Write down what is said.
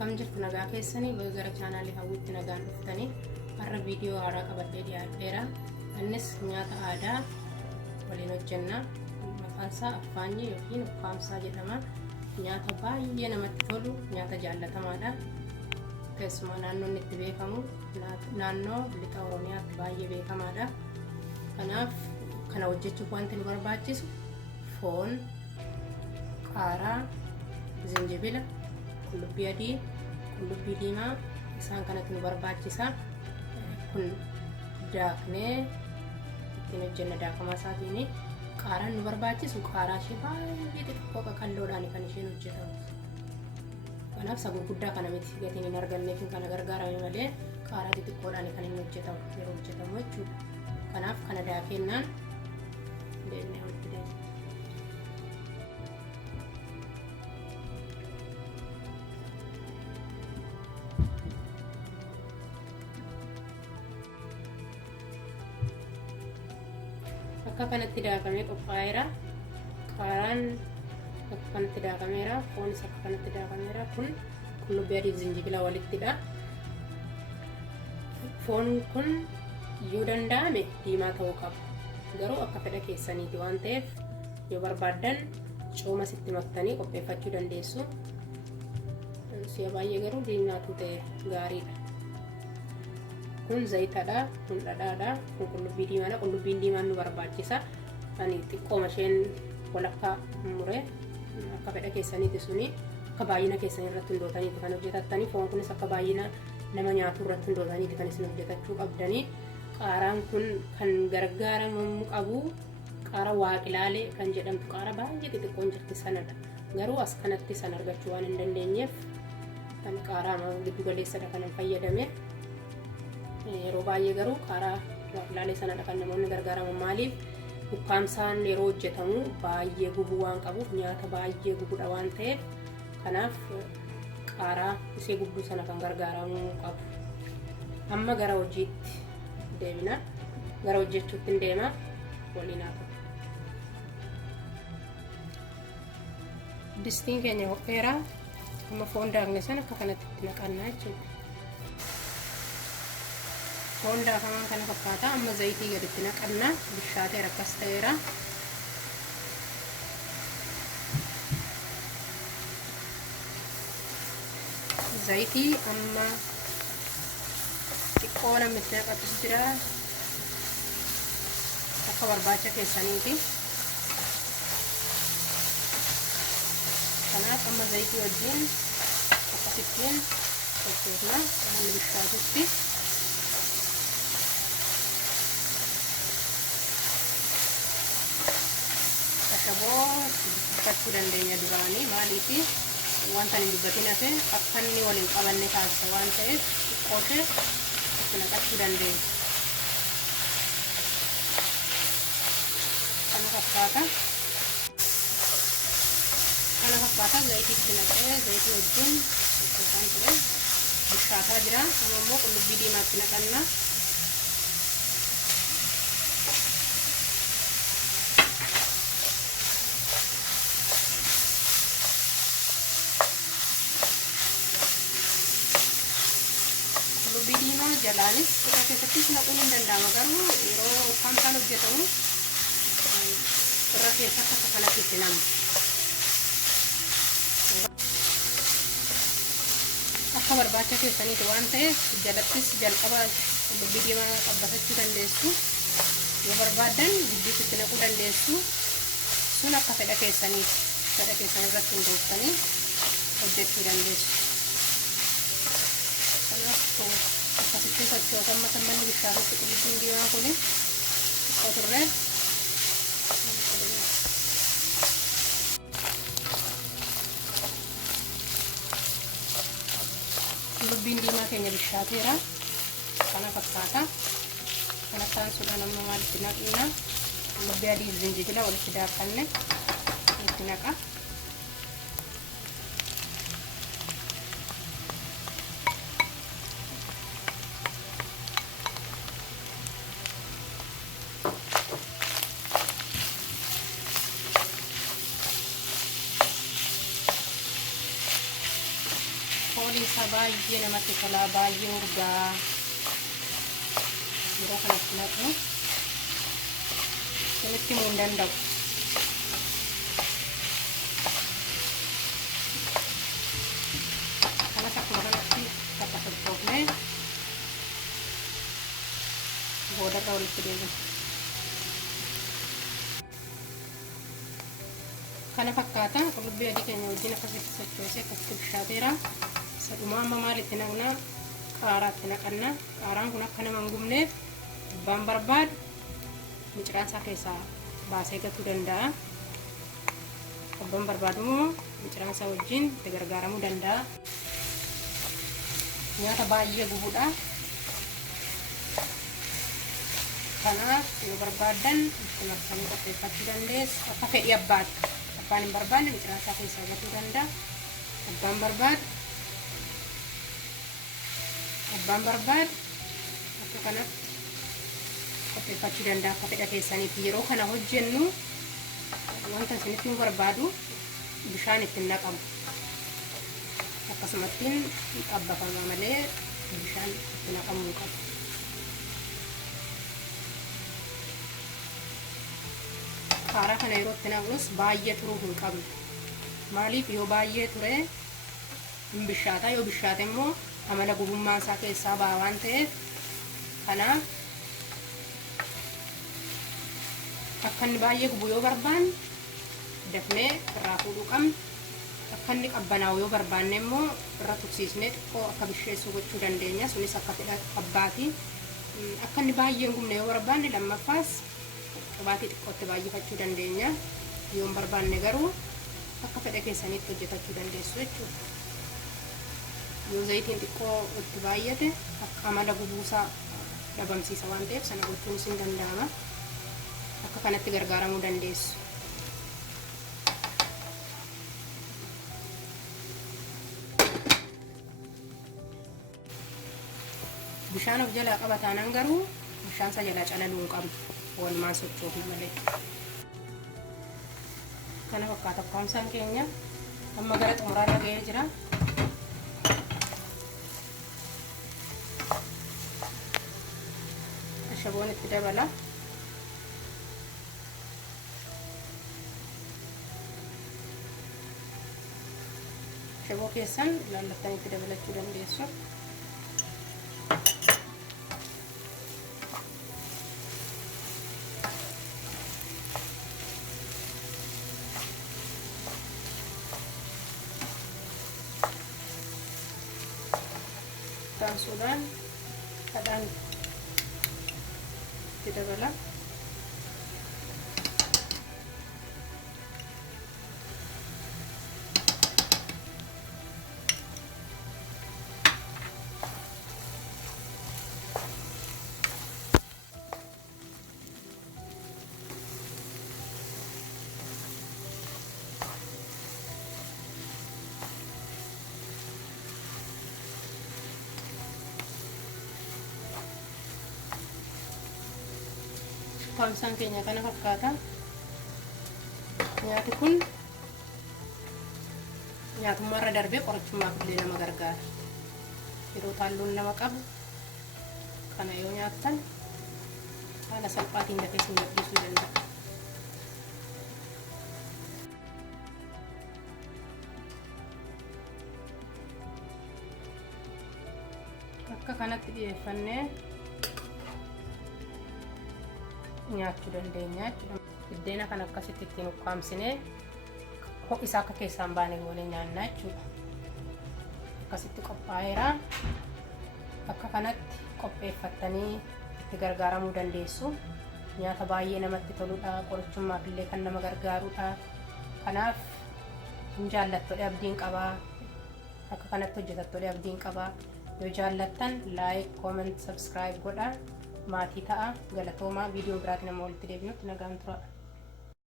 Akkam jirtu nagaa keessanii gara chaanaalii hawwitti nagaan dhuftanii har'a viidiyoo haaraa qabadhee dhiyaadheera. Innis nyaata aadaa waliin hojjenna. Maqaan isaa affaanyii yookiin ukkaamsaa jedhama. Nyaata baay'ee namatti tolu, nyaata jaallatamaadha. Keessumaa naannoon itti beekamu naannoo lixa Oromiyaatti baay'ee beekamaadha. Kanaaf kana hojjechuuf wanti nu barbaachisu foon, qaaraa, zinjibila, qullubbii adii, qullubbii diimaa isaan kanatti nu barbaachisa. Kun daaknee ittiin hojjenna daakamaa isaatiin. Qaaraan nu barbaachisu qaaraa ishee baay'ee xixiqqoo qaqalloodhaan kan isheen hojjetamu. Kanaaf isa gurguddaa kana miti gatiin hin arganneef kana gargaarame malee qaaraa xixiqqoodhaan kan inni hojjetamu yeroo hojjetamu jechuudha. Kanaaf kana daakennaan deemnee hojjetaa. Akka kanatti daakamee qophaa'eera. Qaaraan akka kanatti daakameera. Foonis akka kanatti daakameera. Kun qullubbii adii zinjibila walittidha. Foon kun yoo danda'ame diimaa ta'uu qaba. Garuu akka fedha keessaniiti waan ta'eef yoo barbaaddan cooma sitti maktanii qopheeffachuu dandeessu. Si'a baay'ee garuu diimaatu ta'e gaariidha. Kun zayitadha, kun dhadhaadha, kun qullubbii diimaadha. Qullubbiin diimaan nu barbaachisa. Ani xiqqooma isheen walakkaa muree akka fedha keessaniiti suni akka baay'ina keessanii irratti hundootaniiti kan hojjetattanii. Foon kunis akka baay'ina nama nyaatu irratti hundootaniiti kan isin hojjetachuu qabdanii. Qaaraan kun kan gargaaramu qabu qaara waaqilaalee kan jedhamtu qaara baay'ee xixiqqoon jirti sanadha. Garuu as kanatti san argachuu waan hin dandeenyeef kan qaaraa giddu galeessadha kan fayyadame. Yeroo baay'ee garuu qaaraa waaqilaalee sanadha kan namoonni gargaaraman. Maaliif ukkaamsaan yeroo hojjetamu baay'ee gubuu waan qabuuf nyaata baay'ee gubuudha waan ta'eef kanaaf qaaraa isee gubduu sana kan gargaaramuu qabu. Amma gara hojiitti deemna. Gara hojjechuutti hin deema waliin haa ta'u. Distiin keenya ho'eera. Amma foon daakne sana akka kanatti itti naqannaa jechuudha. Foon daakamaan kana fakkaata. Amma zayitii gaditti naqanna. Bishaatee rakkas ta'eera. Zayitii amma xiqqoo namni itti naqatus jira. Akka barbaacha keessaniiti. Kanaaf amma zayitii wajjin akkasittiin hojjetna. Namni bishaatutti. Ashaboo dubbachuu dandeenya duraanii maaliifi wanta hin dubbatin hafe akka inni waliin qabanne taasisa waan ta'eef xiqqooshee itti naqachuu dandeenya. Kana fakkaata zayitii itti naqee zayitii wajjin hojjetaan ture bishaataa jira. Amma immoo qullubbii diimaa itti naqanna. Qullubbii diimaa jalaanis isa keessattis naquun hin danda'ama. Garuu yeroo ukkaamsaan hojjetamu irra keessatti akka kanatti itti namu. Akka barbaacha keessaniiti waan ta'eef jalattis jalqaba qullubbii diimaa qabbatachuu dandeessu. Yoo barbaaddan gidduutti itti naquu dandeessu. Sun akka fedha keessaniiti. Fedha keessan irratti hundooftanii hojjechuu dandeessu. Kanaaf akkasitti sochootan matammanni bishaatutti qullubbiin diimaa kuni xiqqoo turre. Qullubbiin diimaa keenya bishaateera. Kana fakkaata. Kana taasisuudhaan amma maalitti naqna? Qullubbii adii zinjibila walitti daakanne itti naqa. fooliin isaa baay'ee namatti tola, baay'ee urgaa. Yeroo kanatti naqnu isinitti himuu hin danda'u. Kanas akkuma kanatti bakka sochoofnee boodarra walitti deebina. Kana fakkaata qullubbii adii keenya wajjin akkasitti sochoosee akkasitti bishaateera. Sadhumaa amma maalitti naqna? Qaaraatti naqanna. Qaaraan kun akka nama hin gubneef abbaan barbaadu miciraan isaa keessaa baasee gatuu danda'a. Abbaan barbaadu immoo miciraan isaa wajjin itti gargaaramuu danda'a. Nyaata baay'ee gubuudha. Kanaaf yoo barbaadan itti marsanii qopheeffachuu dandeessu. Akka fedhii abbaatti. Abbaan hin barbaanne miciraan isaa keessaa gatuu danda'a. Abbaan barbaadu akka kanatti qopheeffachuu danda'a akka fedha keessaniitti. Yeroo kana hojjennu wanta isinitti nu barbaadu bishaan ittiin naqamu. Akkasumatti dhabbafama malee bishaan itti naqamuu qabu. Qaaraa kana yeroo itti naqnus baay'ee turuu hin qabnu. Maaliif yoo baay'ee ture hin bishaata, yoo bishaate immoo amala gubummaa isaa keessaa ba'a waan ta'eef kanaaf akka inni baay'ee gubu yoo barbaanne dafnee irraa fuudhuu qabna. Akka inni qabbanaa'u yoo barbaanne immoo irra tuksiisnee xiqqoo akka bisheessuu gochuu dandeenya. Sunis akka fedha abbaati. Akka inni baay'ee hin gubne yoo barbaanne lammaffaas qubaatii xiqqootti baay'ifachuu dandeenya. Yoo hin barbaanne garuu akka fedha keessaniitti hojjetachuu dandeessu jechuudha. Yoo zayitiin xiqqoo itti baay'ate akka amala gubuusaa dhabamsiisa waan ta'eef sana gochuunis hin danda'ama. Akka kanatti gargaaramuu dandeessu. Bishaan of jalaa qaba taanaan garuu bishaan isa jalaa calaluu hin qabu. Walumaan sochoofuu malee. Kana fakkaata qoomsaan keenya amma gara xumuraarra ga'ee jira. Ashaboon itti dabala. Ashaboo keessan laallattanii itti dabalachuu dandeessu. Sudan kadang tidak balap qoomsaan keenya kana fakkaata. Nyaati kun nyaatummaarra darbee qorichummaaf illee nama gargaara. Yeroo taalluun nama qabu kana yoo nyaattan haala salphaatiin dafee isin gadhiisuu danda'a. Akka kanatti dhiyeeffannee nyaachuu dandeenya jechuudha. Biddeena kan akkasitti ittiin ukkaamsinee ho'isaa akka keessaan baane goonee nyaannaa jechuudha. Akkasitti qophaa'eera. Akka kanatti qopheeffattanii itti gargaaramuu dandeessu. Nyaata baay'ee namatti toludha. Qorichummaaf illee kan nama gargaarudha. Kanaaf hin jaallattodhe abdiin qabaa. Akka kanatti hojjetattodhe abdiin qabaa. Yoo jaallattan like, comment, subscribe godhaa. Maatii ta'a. Galatoomaa. Viidiyoo biraatiin nama walitti deebinutti nagaan tura.